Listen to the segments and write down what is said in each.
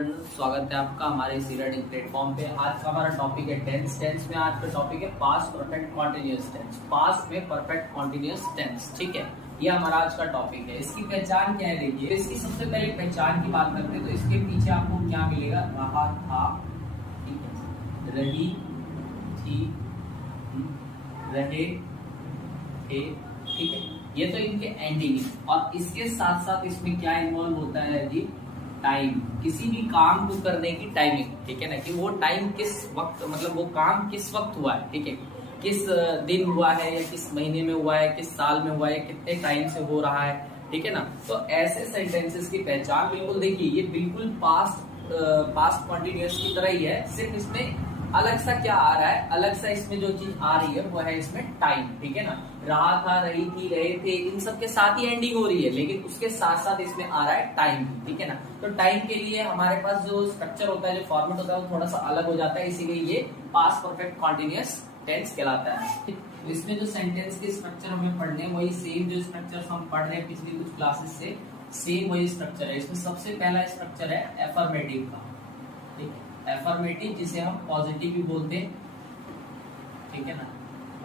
स्वागत है आपका हमारे इस लर्निंग प्लेटफॉर्म पे। आज का हमारा टॉपिक है टेंस। टेंस में आज का टॉपिक है past perfect continuous tense. Past में परफेक्ट कॉन्टिन्यूअस टेंस, ठीक है, ये हमारा आज का टॉपिक है। इसकी पहचान क्या है, देखिए इसकी सबसे पहले पहचान की बात करते हैं तो इसके पीछे आपको क्या मिलेगा, रहा था, ठीक है, रही थी, रहे थे, ठीक है, ये तो इनके एंडिंग। और इसके साथ साथ इसमें क्या इन्वॉल्व होता है जी, टाइम, किसी भी काम को करने की टाइमिंग, ठीक है ना, कि वो टाइम किस वक्त, मतलब वो काम किस वक्त हुआ है, ठीक है, किस दिन हुआ है या किस महीने में हुआ है, किस साल में हुआ है, कितने टाइम से हो रहा है, ठीक है ना। तो ऐसे सेंटेंसेस की पहचान बिल्कुल देखिए, ये बिल्कुल पास्ट कॉन्टिन्यूअस की तरह ही है, सिर्फ इसमें अलग सा क्या आ रहा है, अलग सा इसमें जो चीज आ रही है वो है इसमें टाइम, ठीक है ना। रहा था, रही थी, रहे थे, इन सब के साथ ही एंडिंग हो रही है, लेकिन उसके साथ साथ इसमें आ रहा है टाइम, ठीक है ना। तो टाइम के लिए हमारे पास जो स्ट्रक्चर होता है, जो फॉर्मेट होता है, वो थोड़ा सा अलग हो जाता है, इसीलिए ये पास्ट परफेक्ट कॉन्टिन्यूअस टेंस कहलाता है। तो इसमें जो सेंटेंस के स्ट्रक्चर हमें पढ़ने हैं वही सेम जो स्ट्रक्चर हम पढ़ रहे हैं पिछली कुछ क्लासेस से, सेम वही स्ट्रक्चर है। इसमें सबसे पहला स्ट्रक्चर है एफर्मेटिव का, ठीक है, एफर्मेटिव जिसे हम पॉजिटिव भी बोलते हैं, ठीक है ना,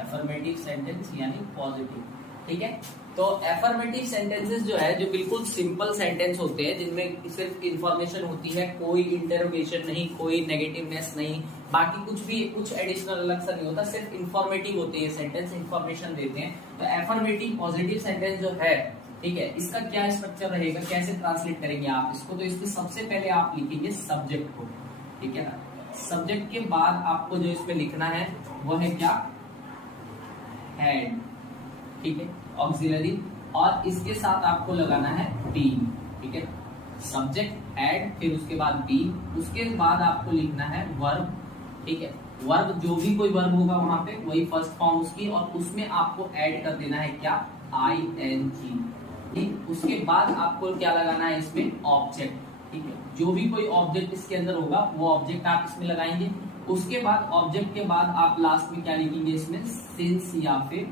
एफर्मेटिव सेंटेंस यानी पॉजिटिव, ठीक है। तो एफर्मेटिव सेंटेंसेस जो है, जो बिल्कुल सिंपल सेंटेंस होते हैं, जिनमें सिर्फ इंफॉर्मेशन होती है, कोई इंटरोगेशन नहीं, कोई नेगेटिवनेस नहीं, बाकी कुछ भी कुछ एडिशनल अलग सा नहीं होता, सिर्फ इंफॉर्मेटिव होते हैं सेंटेंस, इंफॉर्मेशन देते हैं। तो एफर्मेटिव पॉजिटिव सेंटेंस जो है, ठीक है, इसका क्या स्ट्रक्चर रहेगा, कैसे ट्रांसलेट करेंगे आप इसको, तो इसमें सबसे पहले आप लिखेंगे सब्जेक्ट को, ठीक है ना। सब्जेक्ट के बाद आपको जो इसमें लिखना है वो है क्या, हेड, ठीक है, ऑक्सिलरी, और इसके साथ आपको लगाना है बी, ठीक है, सब्जेक्ट हेड, फिर उसके बाद बी, उसके बाद आपको लिखना है वर्ब, ठीक है, वर्ब जो भी कोई वर्ब होगा वहां पे वही फर्स्ट फॉर्म उसकी, और उसमें आपको ऐड कर देना है क्या, ing, उसके बाद आपको क्या लगाना है इसमें, ऑब्जेक्ट, ठीक है, जो भी कोई ऑब्जेक्ट इसके अंदर होगा वो ऑब्जेक्ट आप इसमें लगाएंगे। उसके बाद ऑब्जेक्ट के बाद आप लास्ट में क्या लिखेंगे इसमें, सिंस या फिर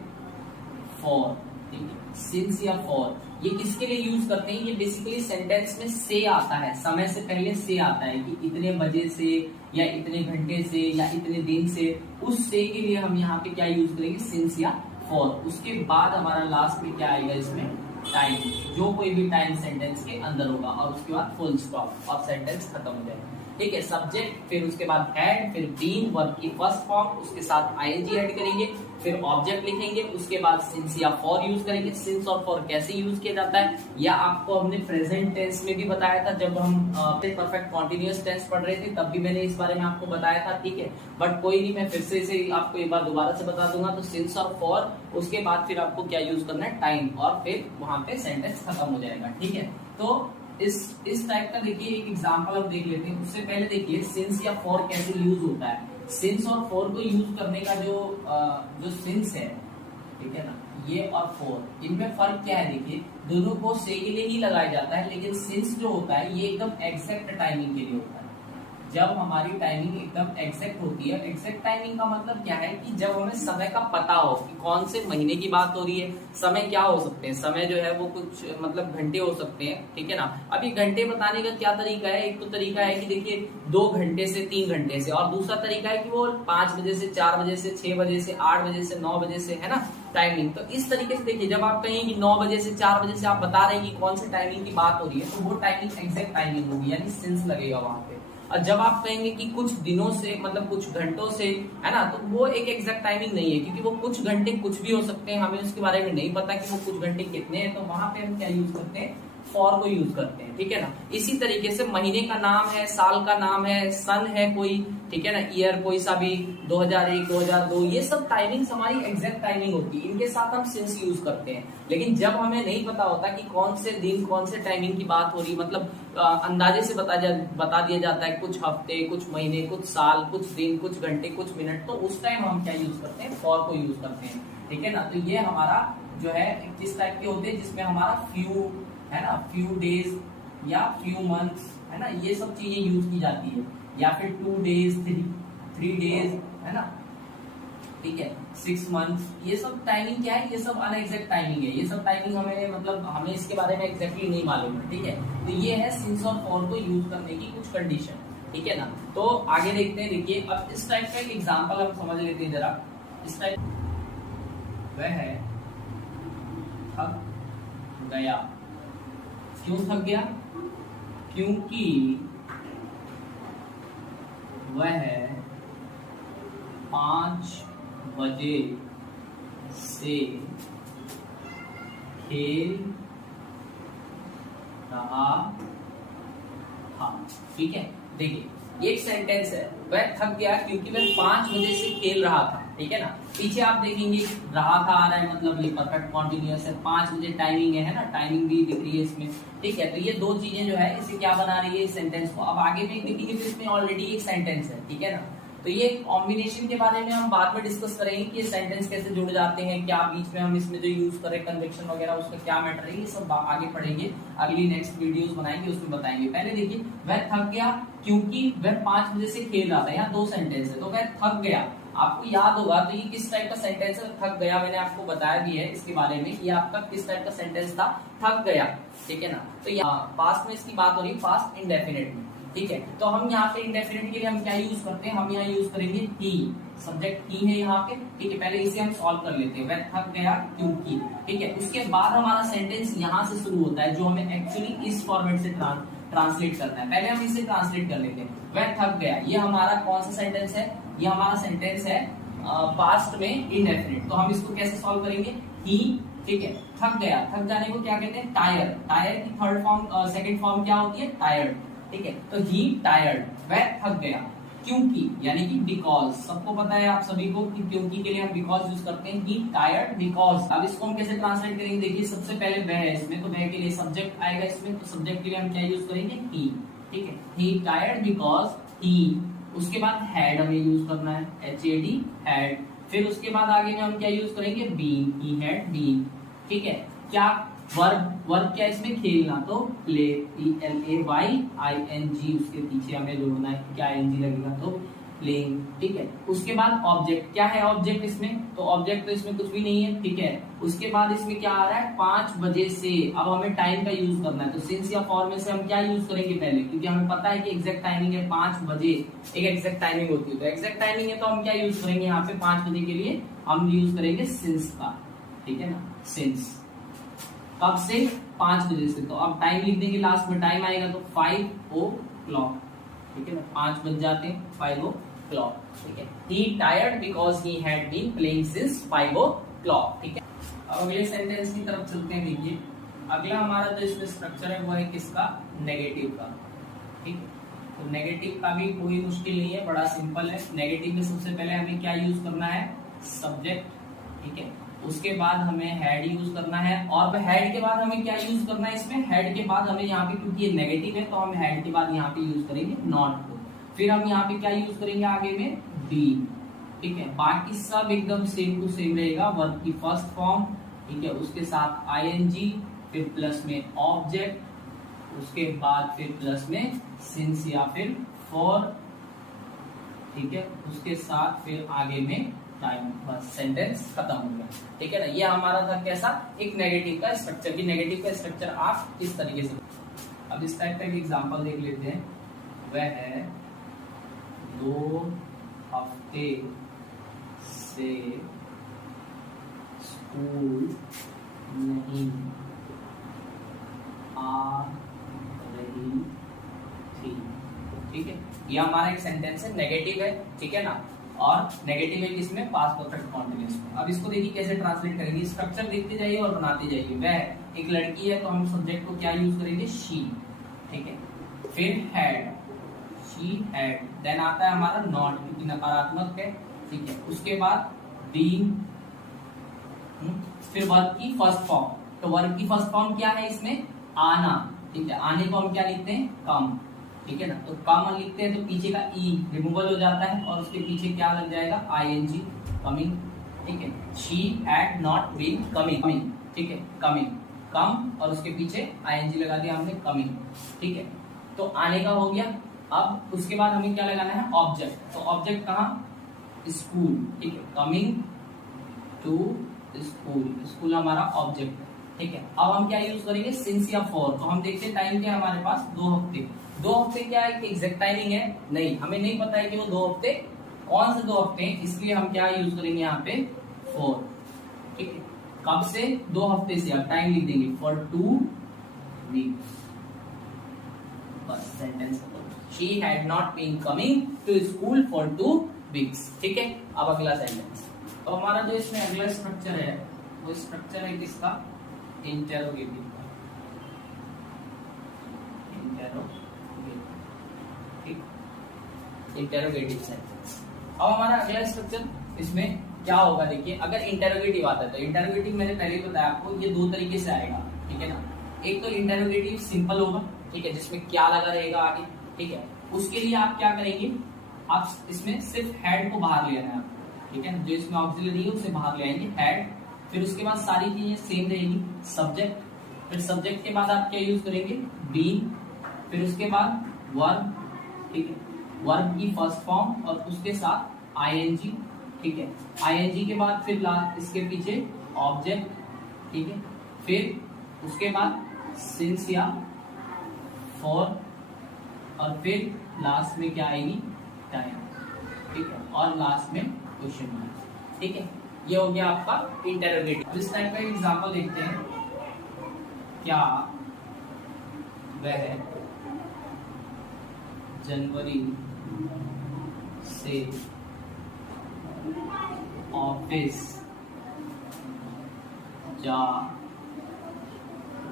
फॉर, ठीक है, सिंस या फॉर। ये किसके लिए यूज करते हैं, ये बेसिकली सेंटेंस में से आता है, समय से पहले से आता है, कि इतने बजे से या इतने घंटे से या इतने दिन से, उस से के लिए हम यहाँ पे क्या यूज करेंगे, सिंस या फॉर। उसके बाद हमारा लास्ट में क्या आएगा इसमें, टाइम, जो कोई भी टाइम सेंटेंस के अंदर होगा, और उसके बाद फुल स्टॉप और सेंटेंस खत्म हो जाएगा, ठीक है। सब्जेक्ट, फिर उसके बाद हेड, फिर बीन, वर्ब की फर्स्ट फॉर्म, उसके साथ आईएनजी ऐड करेंगे, फिर ऑब्जेक्ट लिखेंगे, उसके बाद सिंस या फॉर यूज करेंगे। सिंस और फॉर कैसे यूज किया जाता है, या आपको हमने प्रेजेंट टेंस में भी बताया था, जब हम परफेक्ट कॉन्टिन्यूअस टेंस पढ़ रहे थे तब भी मैंने इस बारे में आपको बताया था, ठीक है। बट कोई नहीं, मैं फिर से इसे आपको एक बार दोबारा से बता दूंगा। तो सिंस और फॉर, उसके बाद फिर आपको क्या यूज करना है, टाइम, और फिर वहां पे सेंटेंस खत्म हो जाएगा, ठीक है। तो इस टाइप का देखिए एक एग्जांपल हम देख लेते हैं। उससे पहले देखिए सिंस या फॉर कैसे यूज होता है। सिंस और फॉर को यूज करने का जो सिंस है, ठीक है ना, ये और फॉर, इनमें फर्क क्या है, देखिए दोनों को से के लिए ही लगाया जाता है, लेकिन सिंस जो होता है ये एकदम एग्जैक्ट टाइमिंग के लिए होता है। जब हमारी टाइमिंग एकदम एग्जैक्ट होती है, एग्जैक्ट टाइमिंग का मतलब क्या है, कि जब हमें समय का पता हो कि कौन से महीने की बात हो रही है। समय क्या हो सकते हैं, समय जो है वो कुछ मतलब घंटे हो सकते हैं, ठीक है ना। अभी घंटे बताने का क्या तरीका है, एक तो तरीका है कि देखिए 2 घंटे से 3 घंटे से, और दूसरा तरीका है कि वो 5 बजे से 4 बजे से 6 बजे से 8 बजे से 9 बजे से, है ना, टाइमिंग। तो इस तरीके से देखिए, जब आप कहें कि 9 बजे से 4 बजे से आप बता रहे हैं कि कौन सी टाइमिंग की बात हो रही है, तो वो टाइमिंग एग्जैक्ट टाइमिंग होगी, यानी सिंस लगेगा वहां पे। और जब आप कहेंगे कि कुछ दिनों से, मतलब कुछ घंटों से, है ना, तो वो एक एग्जैक्ट टाइमिंग नहीं है, क्योंकि वो कुछ घंटे कुछ भी हो सकते हैं, हमें उसके बारे में नहीं पता कि वो कुछ घंटे कितने हैं। तो वहां पे हम क्या यूज करते हैं, फॉर को यूज करते हैं, ठीक है ना। इसी तरीके से महीने का नाम है, साल का नाम है, सन है कोई, ठीक है ना, ईयर कोई सा भी, 2001 2002, ये सब टाइमिंग हमारी एग्जैक्ट टाइमिंग होती है, इनके साथ हम सिंस यूज करते हैं। लेकिन जब हमें नहीं पता होता कि कौन से दिन कौन से टाइमिंग की बात हो रही, मतलब अंदाजे से बता दिया जाता है, कुछ हफ्ते, कुछ महीने, कुछ साल, कुछ दिन, कुछ घंटे, कुछ मिनट, तो उस टाइम हम क्या यूज करते हैं, फॉर को यूज करते हैं, ठीक है ना। तो ये हमारा जो है किस टाइप के होते हैं, जिसमें हमारा फ्यू, है ना, फ्यू डेज या फ्यू मंथ्स, है ना, ये सब चीजें यूज की जाती है, या फिर 2 डेज 3 डेज, है ना, ठीक है। 6 मंथ्स, ये सब टाइमिंग क्या है, ये सब अनएग्जैक्ट टाइमिंग है, ये सब टाइमिंग हमें मतलब हमें इसके बारे में एग्जैक्टली नहीं मालूम है, ठीक है। तो ये है सिंस और फॉर को यूज करने की कुछ कंडीशन, ठीक है ना। तो आगे देखते हैं, देखिए अब इस टाइप का एक एग्जांपल हम समझ लेते हैं जरा। इस टाइप वह है थक गया, क्यों थक गया, क्योंकि वह 5 बजे से खेल रहा था, ठीक है। देखिए एक सेंटेंस है, वह थक गया क्योंकि वह 5 बजे से खेल रहा था, ठीक है ना। पीछे आप देखेंगे रहा था आ रहा है, मतलब ये परफेक्ट कॉन्टिन्यूअस है, 5 बजे टाइमिंग है ना, टाइमिंग भी दिख रही है इसमें, ठीक है। तो ये दो चीजें जो है इसे क्या बना रही है इस सेंटेंस को। अब आगे में देखेंगे तो इसमें ऑलरेडी एक सेंटेंस है, ठीक है ना। तो ये कॉम्बिनेशन के बारे में हम बाद में डिस्कस करेंगे कि ये सेंटेंस कैसे जुड़ जाते हैं, क्या बीच में हम इसमें जो यूज करें कन्वेक्शन वगैरह उसका क्या मैटर है, ये सब आगे पढ़ेंगे, अगली नेक्स्ट वीडियोस बनाएंगे उसमें बताएंगे। पहले देखिए वह थक गया क्योंकि वह 5 बजे से खेल रहा था, यहाँ दो सेंटेंस है, तो वह थक गया, आपको याद होगा तो ये किस टाइप का सेंटेंस है, थक गया, मैंने आपको बताया भी है इसके बारे में, ये आपका किस टाइप का सेंटेंस था, थक गया, ठीक है ना। तो यहाँ पास्ट में इसकी बात हो रही है, पास्ट इंडेफिनिट में, ठीक है। तो हम यहाँ पे इंडेफिनिट के लिए हम क्या यूज करते हैं, हम यहाँ यूज करेंगे ही, सब्जेक्ट ही है यहाँ पे, ठीक है। पहले इसे हम सॉल्व कर लेते हैं, वह थक गया क्योंकि, ठीक है। उसके बाद हमारा सेंटेंस यहाँ से शुरू होता है जो हमें एक्चुअली इस फॉर्मेट से ट्रांसलेट करना है। पहले हम इसे ट्रांसलेट कर लेते हैं, वह थक गया, ये हमारा कौन सा सेंटेंस है, ये हमारा सेंटेंस है पास्ट में इंडेफिनिट। तो हम इसको कैसे सॉल्व करेंगे, ही, ठीक है। थक गया, थक जाने को क्या कहते हैं, टायर, टायर की थर्ड फॉर्म सेकंड फॉर्म क्या होती है, टायर्ड, ठीक है। तो ही टायर्ड, वह थक गया क्योंकि, यानी कि बिकॉज, सबको पता है आप सभी को कि क्योंकि के लिए हम बिकॉज यूज करते हैं, ही टायर्ड बिकॉज। अब इसको हम कैसे ट्रांसलेट करेंगे, देखिए सबसे पहले वह है इसमें, तो वह के लिए सब्जेक्ट आएगा इसमें, तो सब्जेक्ट के लिए हम क्या यूज करेंगे, ही, ठीक है। ही टायर्ड बिकॉज ही, उसके बाद हैड हमें यूज करना है, HAD हैड। फिर उसके बाद आगे में हम क्या यूज करेंगे, बीन, ही हैड बीन, ठीक है। क्या वर्ब, वर्ब क्या इसमें, खेलना, तो प्ले, PLAYING, उसके पीछे हमें जोड़ना है, क्या ING लगेगा, तो प्लेइंग, ठीक है। उसके बाद ऑब्जेक्ट, क्या है ऑब्जेक्ट इसमें, तो ऑब्जेक्ट तो इसमें कुछ भी नहीं है, ठीक है। उसके बाद इसमें क्या आ रहा है, 5 बजे से, अब हमें टाइम का यूज करना है, तो सिंस या फॉर में से हम क्या यूज करेंगे पहले, क्योंकि हमें पता है कि एग्जैक्ट टाइमिंग है 5 बजे, एक एग्जैक्ट टाइमिंग होती है, तो एग्जैक्ट टाइमिंग है तो हम क्या यूज करेंगे यहाँ पे 5 बजे के लिए हम यूज करेंगे सिंस का, ठीक है ना, सिंस। कब से, 5 बजे से, तो अब टाइम लिख देंगे लास्ट में, टाइम आएगा तो 5 o'clock, ठीक है ना, 5 बज जाते हैं, 5 o'clock, ठीक है। He tired because he had been playing since 5 o'clock, ठीक है। अब अगले सेंटेंस की तरफ चलते हैं, देखिए अगला हमारा जो इसमें स्ट्रक्चर है वो है किसका, नेगेटिव का, ठीक है। तो नेगेटिव का भी कोई मुश्किल नहीं है, बड़ा सिंपल है। नेगेटिव में सबसे पहले हमें क्या यूज करना है, सब्जेक्ट, ठीक है। उसके बाद हमें हैड यूज करना है, और हैड के बाद हमें क्या यूज करना है इसमें, हैड के बाद हमें यहाँ पे, क्योंकि ये नेगेटिव है तो हम हैड के बाद यहाँ पे यूज करेंगे नॉट को। फिर हम यहाँ पे क्या यूज करेंगे आगे में, बी, ठीक है। बाकी सब एकदम सेम टू सेम रहेगा, वर्ब की फर्स्ट फॉर्म, ठीक है, उसके साथ ING, फिर प्लस में ऑब्जेक्ट, उसके बाद फिर प्लस में सिंस या फिर फॉर, ठीक है, उसके साथ फिर आगे में टाइम, बस सेंटेंस खत्म हो गया, ठीक है ना। ये हमारा था कैसा, एक नेगेटिव का स्ट्रक्चर, कि नेगेटिव का स्ट्रक्चर आप इस तरीके से। अब इस टाइप का एक एग्जांपल देख लेते हैं, वह है 2 हफ्ते से स्कूल नहीं आ रही थी, ठीक है। यह हमारा एक सेंटेंस है, नेगेटिव है, ठीक है ना, और नेगेटिव है किसमें, पास्ट परफेक्ट कॉन्टिन्यूअस में। अब इसको देखिए कैसे ट्रांसलेट करेंगे, स्ट्रक्चर देखते जाइए और बनाते जाइए। वह एक लड़की है तो हम सब्जेक्ट को क्या यूज करेंगे, शी, ठीक है। फिर हैड, शी हैड, देन आता है हमारा नॉट, क्योंकि नकारात्मक है, ठीक है। उसके बाद बीइंग, फिर वर्ब की फर्स्ट फॉर्म, तो वर्ब की फर्स्ट फॉर्म क्या है इसमें, आना, ठीक है। आने को हम क्या लिखते हैं, कम, ठीक है ना। तो कम लिखते हैं तो पीछे का ई रिमूवल हो जाता है और उसके पीछे क्या लग जाएगा, ING, कमिंग, ठीक है। She had not been coming, ठीक है, कमिंग, कम, और उसके पीछे ING लगा दिया हमने, कमिंग, ठीक है। तो आने का हो गया। अब उसके बाद हमें क्या लगाना है, ऑब्जेक्ट, तो ऑब्जेक्ट कहाँ, स्कूल, ठीक है, कमिंग टू स्कूल, स्कूल हमारा ऑब्जेक्ट है, ठीक है। अब हम क्या यूज करेंगे, सिंस या फॉर। तो हम देखते हैं टाइम क्या है हमारे पास, 2 हफ्ते। 2 हफ्ते क्या है, एग्जैक्ट टाइमिंग है नहीं, हमें नहीं पता है कि वो 2 हफ्ते कौन से 2 हफ्ते हैं, इसलिए हम क्या यूज करेंगे यहाँ पे, फॉर, ठीक है। कब से, 2 हफ्ते से, अब टाइम लिख देंगे फॉर 2 वीक्स, बस sentence. She had not been coming to school for 2 weeks, ठीक है। अब अगला सेंटेंस। तो हमारा जो इसमें अगला स्ट्रक्चर है वो स्ट्रक्चर है किसका, इंटेरोगेटिव का, इंटेरोगेटिव सेंटेंस। अब हमारा अगला स्ट्रक्चर इसमें क्या होगा, देखिए अगर इंटेरोगेटिव आता है तो इंटेरोगेटिव मैंने पहले ही बताया आपको, ये 2 तरीके से आएगा, ठीक है ना। एक तो इंटेरोगेटिव सिंपल होगा, ठीक है, जिसमें क्या लगा रहेगा आगे, ठीक है। उसके लिए आप क्या करेंगे, आप इसमें सिर्फ हेड को बाहर ले आना है आपको, ठीक है ना, जो इसमें ऑक्सिलरी है उसे बाहर ले आएंगे, हेड। फिर उसके बाद सारी चीजें सेम रहेगी, सब्जेक्ट, फिर सब्जेक्ट के बाद आप क्या यूज करेंगे, बीन, फिर उसके बाद वर्ब, ठीक है, वर्ब की फर्स्ट फॉर्म और उसके साथ आईएनजी, ठीक है। आईएनजी के बाद फिर लास्ट इसके पीछे ऑब्जेक्ट, ठीक है, फिर उसके बाद सिंस या फॉर, और फिर लास्ट में क्या आएगी, टाइम, ठीक है, और लास्ट में क्वेश्चन मार्क, ठीक है। ये हो गया आपका इंटेरोगेटिव। इस टाइप का एग्जांपल देखते हैं, क्या वह जनवरी से ऑफिस जा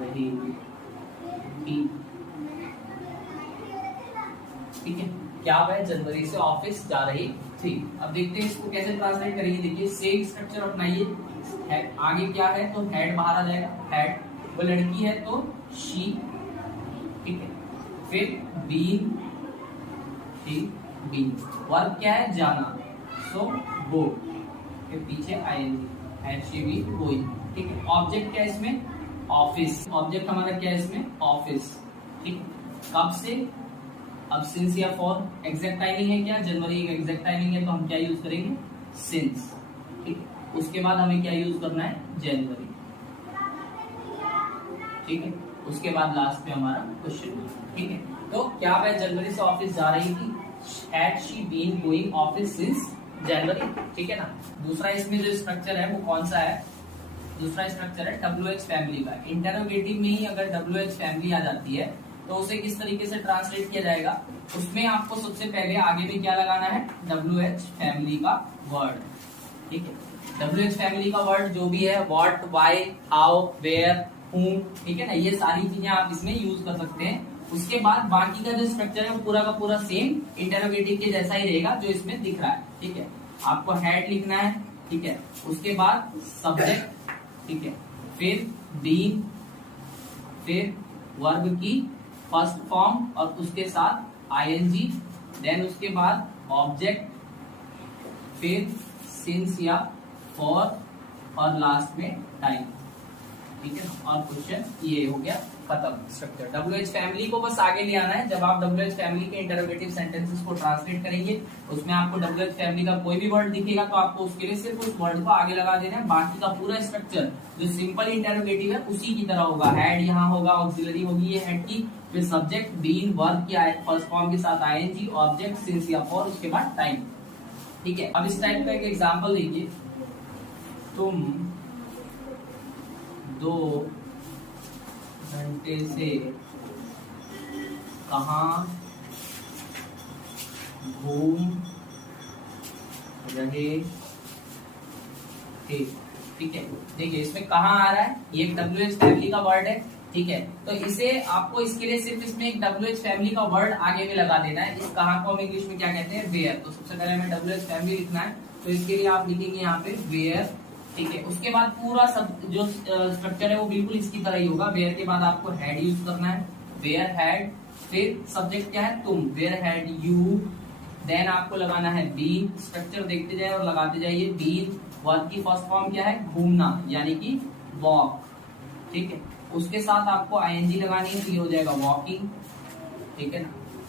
रही थी, ठीक है। क्या वह जनवरी से ऑफिस जा रही थी। अब देखते हैं इसको कैसे ट्रांसलेट करेंगे, देखिए सेम स्ट्रक्चर अपनाइए। आगे क्या है तो हेड बाहर आ जाएगा, हेड, वो लड़की है तो शी, ठीक है, फिर बीन, ठीक, बीन, वर्ब क्या है जाना, सो गो, फिर पीछे ING, had she been going, ठीक है। ऑब्जेक्ट क्या है इसमें, ऑफिस, ऑब्जेक्ट हमारा क्या है इसमें, ऑफिस, ठीक। कब से, अब सिंस या फॉर, एग्जैक्ट टाइमिंग है क्या, जनवरी का एग्जैक्ट टाइमिंग है तो हम क्या यूज करेंगे, सिंस, ठीक। उसके बाद हमें क्या यूज करना है, जनवरी, ठीक है। उसके बाद लास्ट में हमारा क्वेश्चन, ठीक है। तो क्या वह जनवरी से ऑफिस जा रही थी, had she been going office since January, ठीक है ना। दूसरा इसमें जो स्ट्रक्चर है वो कौन सा है, दूसरा स्ट्रक्चर है WH फैमिली का। इंटेरोगेटिव में ही अगर WH फैमिली आ जाती है तो उसे किस तरीके से ट्रांसलेट किया जाएगा, उसमें आपको सबसे पहले आगे में क्या लगाना है, WH फैमिली का वर्ड, ठीक है। WH फैमिली का वर्ड जो भी है, what, why, how, where, whom, ठीक है ना, ये सारी चीजें आप इसमें यूज कर सकते हैं। उसके बाद बाकी का जो स्ट्रक्चर है वो पूरा का पूरा सेम इंटेरोगेटिव के जैसा ही रहेगा जो इसमें दिख रहा है, ठीक है। आपको हेड लिखना है, ठीक है, उसके बाद सब्जेक्ट, ठीक है, फिर बीन, फिर वर्ब की फर्स्ट फॉर्म और उसके साथ आईएनजी, देन उसके बाद ऑब्जेक्ट, फिर सिंस या फॉर, और लास्ट में टाइम, ठीक है। और क्वेश्चन ये हो गया खत्म स्ट्रक्चर। WH फैमिली को बस आगे ले आना है। जब आप WH फैमिली के इंटरोगेटिव सेंटेंसेस को ट्रांसलेट करेंगे उसमें आपको WH फैमिली का कोई भी वर्ड दिखेगा तो आपको उसके लिए सिर्फ उस वर्ड को आगे लगा देना है। बाकी का पूरा स्ट्रक्चर जो सिंपल इंटरोगेटिव है उसी की तरह होगा। हेड यहाँ होगा, ऑक्सिलरी होगी ये हेड की, फिर सब्जेक्ट, बीन, वर्ब की फर्स्ट फॉर्म के साथ आईएनजी, ऑब्जेक्ट, सिंस या फॉर, उसके बाद टाइम, ठीक है। अब इस टाइप का एक एग्जाम्पल देखिए, तुम 2 घंटे से कहाँ घूम रहे थे, ठीक है। देखिए इसमें कहाँ आ रहा है, ये एक WH फैमिली का वर्ड है, ठीक है। तो इसे आपको इसके लिए सिर्फ इसमें एक WH फैमिली का वर्ड आगे में लगा देना है। इस कहाँ को हम इंग्लिश में क्या कहते हैं, वेयर। तो सबसे पहले हमें WH फैमिली लिखना है, तो इसके लिए आप लिखेंगे यहाँ पे वेयर, ठीक है। उसके बाद पूरा सब जो स्ट्रक्चर है वो बिल्कुल इसकी तरह ही होगा। वेयर के बाद आपको हेड यूज करना है, वेयर हेड, फिर सब्जेक्ट क्या है तुम, वेयर हेड यू, देन आपको लगाना है बीन, स्ट्रक्चर देखते जाए और लगाते जाइए, बीन, वर्ब की फर्स्ट फॉर्म क्या है, घूमना यानी कि वॉक, ठीक है। उसके साथ आपको आईएनजी लगानी है तो ये हो जाएगा वॉकिंग, ठीक है ना।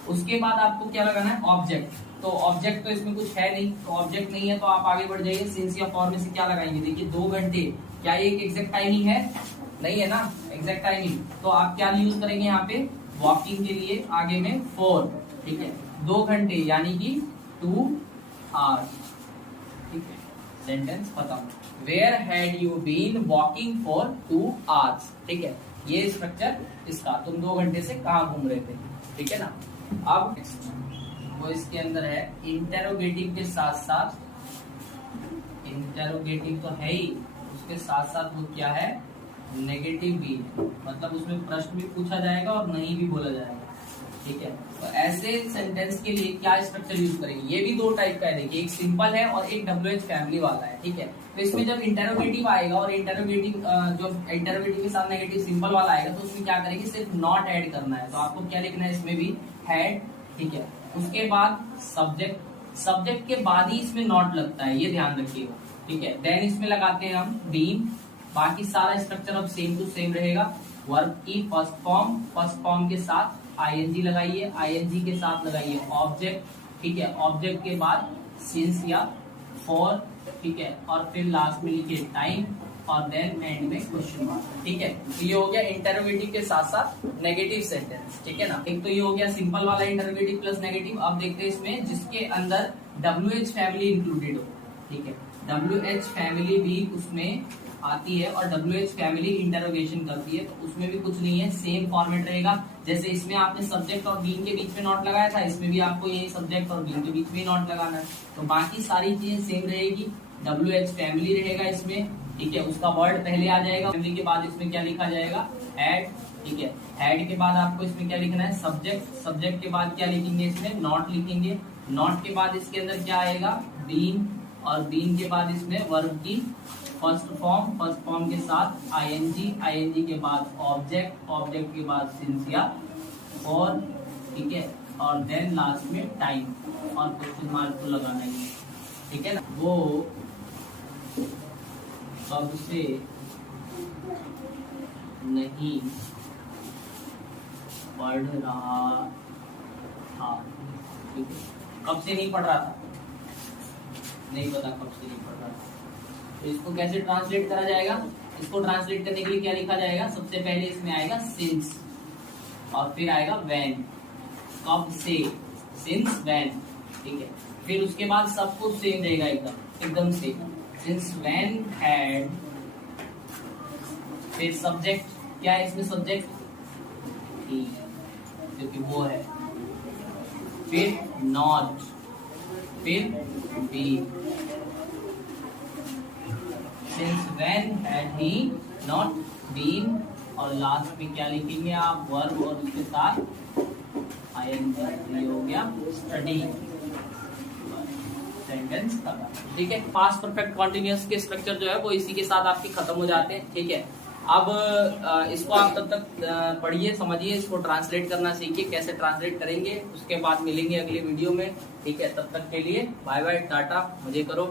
उसके बाद आपको क्या लगाना है, ऑब्जेक्ट, तो ऑब्जेक्ट तो इसमें कुछ है नहीं, तो ऑब्जेक्ट नहीं है तो आप आगे बढ़ जाइए। सिंस या फॉर में से क्या लगाएंगे, देखिए 2 घंटे, क्या ये एक एग्जैक्ट टाइमिंग है? नहीं है ना एग्जैक्ट टाइमिंग, तो आप क्या यूज करेंगे यहाँ पे वॉकिंग के लिए आगे में 4, ठीक है 2 घंटे यानी कि 2 आवर्स, ठीक है सेंटेंस खत्म। Where had you been walking for 2 hours, ठीक है ये स्ट्रक्चर इसका, तुम 2 घंटे से कहाँ घूम रहे थे, ठीक है ना। अब वो इसके अंदर है इंटेरोगेटिव के साथ साथ, इंटेरोगेटिव तो है ही, उसके साथ साथ वो क्या है नेगेटिव भी है, मतलब उसमें प्रश्न भी पूछा जाएगा और नहीं भी बोला जाएगा, ठीक है। तो ऐसे सेंटेंस के लिए क्या स्ट्रक्चर यूज करेंगे, ये भी 2 टाइप का है, देखिए एक सिंपल है और एक WH फैमिली वाला है, ठीक है। तो इसमें जब इंटेरोगेटिव आएगा और इंटेरोगेटिव जो इंटेरोगेटिव के साथ नेगेटिव सिंपल वाला आएगा तो उसमें क्या करेंगे, सिर्फ नॉट ऐड करना है, तो आपको क्या लिखना है इसमें भी हैड, ठीक है। उसके बाद सब्जेक्ट, सब्जेक्ट के बाद ही इसमें नॉट लगता है, ये ध्यान रखिएगा, ठीक है। देन इसमें लगाते हैं हम बीन, बाकी सारा स्ट्रक्चर अब सेम टू सेम रहेगा। वर्ब की फर्स्ट फॉर्म के साथ ING लगाइए, ING के साथ लगाइए ऑब्जेक्ट, ठीक है ऑब्जेक्ट के बाद सिंस या फॉर, ठीक है और फिर लास्ट में लिखिए टाइम और देन एंड में क्वेश्चन मार्क, ठीक है। तो ये हो गया इंटरोगेटिव के साथ साथ नेगेटिव सेंटेंस, ठीक है ना। एक तो ये हो गया सिंपल वाला इंटरोगेटिव प्लस नेगेटिव। अब देखते हैं इसमें जिसके अंदर WH फैमिली इंक्लूडेड हो, ठीक है WH फैमिली भी उसमें आती है और WH फैमिली इंटरोगेशन करती है, तो उसमें भी कुछ नहीं है, सेम फॉर्मेट रहेगा। जैसे इसमें आपने सब्जेक्ट और बीन के बीच में नॉट लगाया था, इसमें भी आपको यही सब्जेक्ट और बीन के बीच में नॉट लगाना है, तो बाकी सारी चीजें सेम रहेगी। WH फैमिली रहेगा इसमें, ठीक है उसका वर्ड पहले आ जाएगा, फैमिली के बाद इसमें क्या लिखा जाएगा हैड, ठीक है हैड के बाद आपको इसमें क्या लिखना है सब्जेक्ट, सब्जेक्ट के बाद क्या लिखेंगे इसमें नॉट लिखेंगे, नॉट के बाद इसके अंदर क्या आएगा बीन, और बीन के बाद इसमें वर्ब की फर्स्ट फॉर्म के साथ ING के बाद ऑब्जेक्ट के बाद सिंस या फॉर, ठीक है और देन लास्ट में टाइम और क्वेश्चन मार्क को लगाना ही, ठीक है ना। वो कब से नहीं पढ़ रहा था, ठीक है कब से नहीं पढ़ रहा था, नहीं पता कब से नहीं पढ़ रहा था, तो इसको कैसे ट्रांसलेट करा जाएगा, इसको ट्रांसलेट करने के लिए क्या लिखा जाएगा, सबसे पहले इसमें आएगा सिंस और फिर आएगा व्हेन, कब से सिंस व्हेन, ठीक है फिर उसके बाद सब कुछ सेम रहेगा एकदम से, सिंस व्हेन हैड, फिर सब्जेक्ट क्या है इसमें सब्जेक्ट ही क्योंकि वो है, फिर नॉट, फिर be, since when had he not been, और लास्ट में क्या लिखेंगे आप वर्ब और उसके साथ ING, हो गया स्टडी सेंटेंस खत्म, ठीक है। पास्ट परफेक्ट कॉन्टिन्यूअस के स्ट्रक्चर जो है वो इसी के साथ आपके खत्म हो जाते हैं, ठीक है। अब इसको आप तब तक पढ़िए समझिए, इसको ट्रांसलेट करना सीखिए, कैसे ट्रांसलेट करेंगे उसके बाद मिलेंगे अगले वीडियो में, ठीक है। तब तक के लिए बाय बाय टाटा, मजे करो।